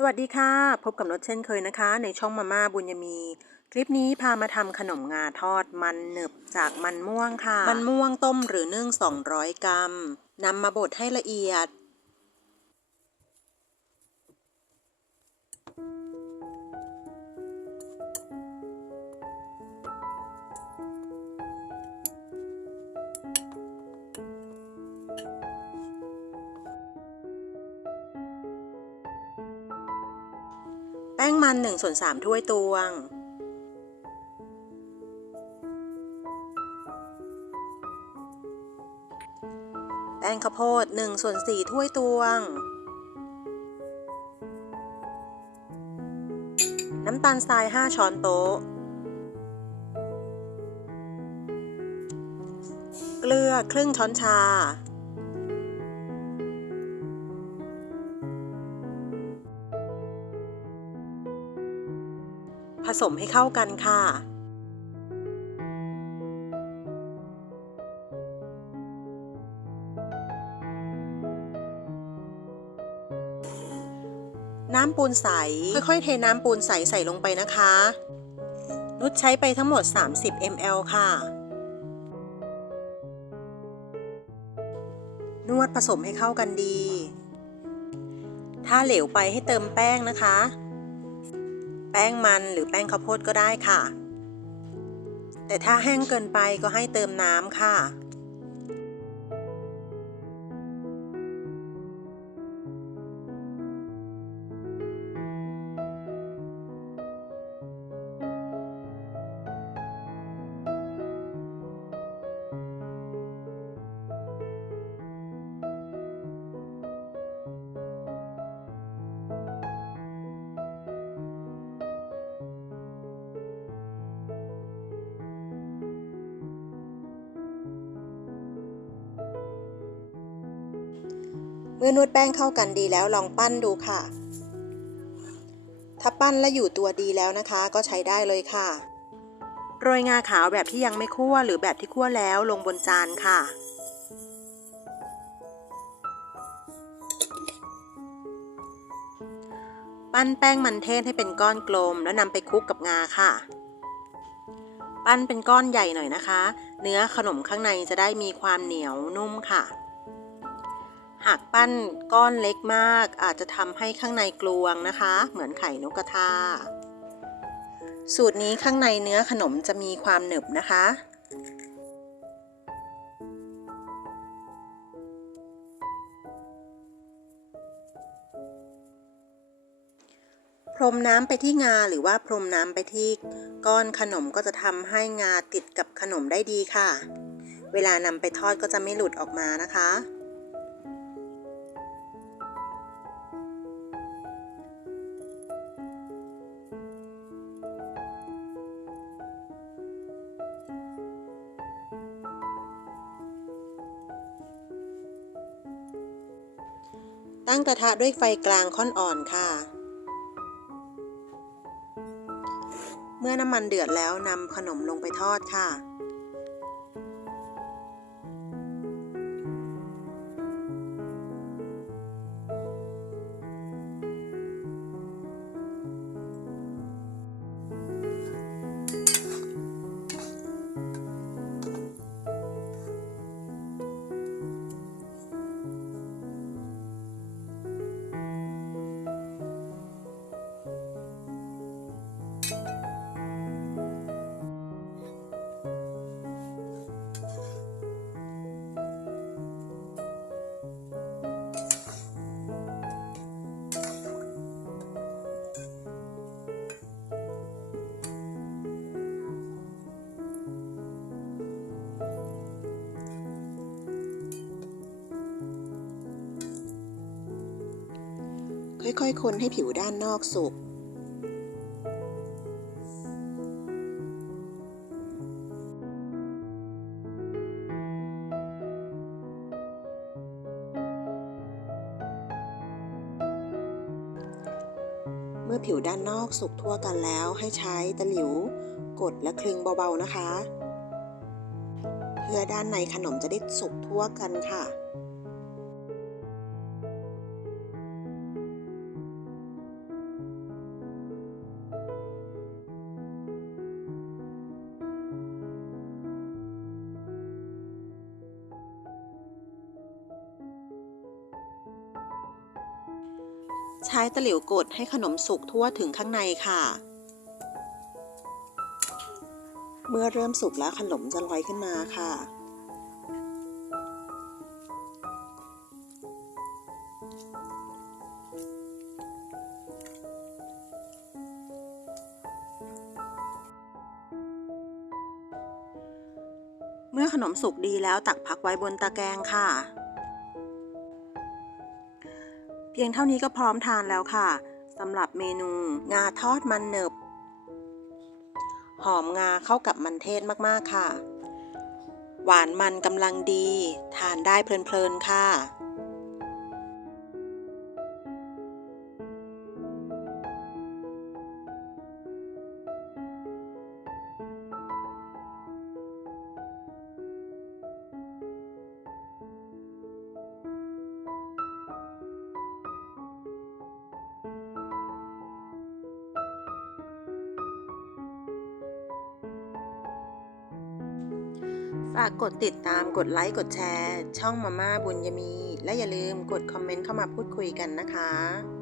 สวัสดีค่ะ พบกับนดเช่นเคยนะคะ ในช่องมาม่าบุญยมี คลิปนี้พามาทำขนมงาทอดมันหนึบจากมันม่วงค่ะ มันม่วงต้มหรือนึ่ง 200 กรัมนำมาบดให้ละเอียด งมัน1ส่วน3ถ้วยตวง แป้งข้าวโพด1ส่วน4ถ้วยตวง น้ำตาลทราย 5 ช้อนโต๊ะ เกลือครึ่งช้อนชา ผสมให้เข้ากันค่ะน้ำปูนใส ค่อยๆ เทน้ำปูนใสใส่ลงไปนะคะ นุชใช้ไปทั้งหมด 30 ml ค่ะ นวดผสมให้เข้ากันดี ถ้าเหลวไปให้เติมแป้งนะคะ ป้งมันหรือแป้งข้าวโพดก็ได้ค่ะ แต่ถ้าแห้งเกินไปก็ให้เติมน้ำค่ะ เมื่อนวดแป้งเข้ากันดีแล้วลองปั้นดูค่ะ ถ้าปั้นและอยู่ตัวดีแล้วนะคะ ก็ใช้ได้เลยค่ะ โรยงาขาวแบบที่ยังไม่คั่วหรือแบบที่คั่วแล้วลงบนจานค่ะ ปั้นแป้งมันเทศให้เป็นก้อนกลม แล้วนำไปคลุกกับงาค่ะ ปั้นเป็นก้อนใหญ่หน่อยนะคะ เนื้อขนมข้างในจะได้มีความเหนียวนุ่มค่ะ หากปั้นก้อนเล็กมาก อาจจะทำให้ข้างในกลวงนะคะ เหมือนไข่นกกระทา สูตรนี้ข้างในเนื้อขนมจะมีความหนึบนะคะ พรมน้ำไปที่งาหรือว่าพรมน้ำไปที่ก้อนขนมก็จะทำให้งาติดกับขนมได้ดีค่ะ เวลานำไปทอดก็จะไม่หลุดออกมานะคะ ตั้งกระทะด้วยไฟกลางค่อนอ่อนค่ะ เมื่อน้ำมันเดือดแล้วนำขนมลงไปทอดค่ะ ค่อยๆ คนให้ผิวด้านนอกสุก เมื่อผิวด้านนอกสุกทั่วกันแล้วให้ใช้ตะหลิว กดและคลึงเบาๆนะคะ เพื่อด้านในขนมจะได้สุกทั่วกันค่ะ ใช้ตะหลิวกดให้ขนมสุกทั่วถึงข้างในค่ะ เมื่อเริ่มสุกแล้วขนมจะลอยขึ้นมาค่ะเมื่อขนมสุกดีแล้วตักพักไว้บนตะแกรงค่ะ พียงเท่านี้ก็พร้อมทานแล้วค่ะสำหรับเมนูงาทอดมันเนบหอมงาเข้ากับมันเทศมากๆค่ะ หวานมันกำลังดี ทานได้เพลินๆค่ะ ฝากกดติดตามกดไลค์กดแชร์ ช่องมาม่าบุญยมี และอย่าลืมกดคอมเมนต์เข้ามาพูดคุยกันนะคะ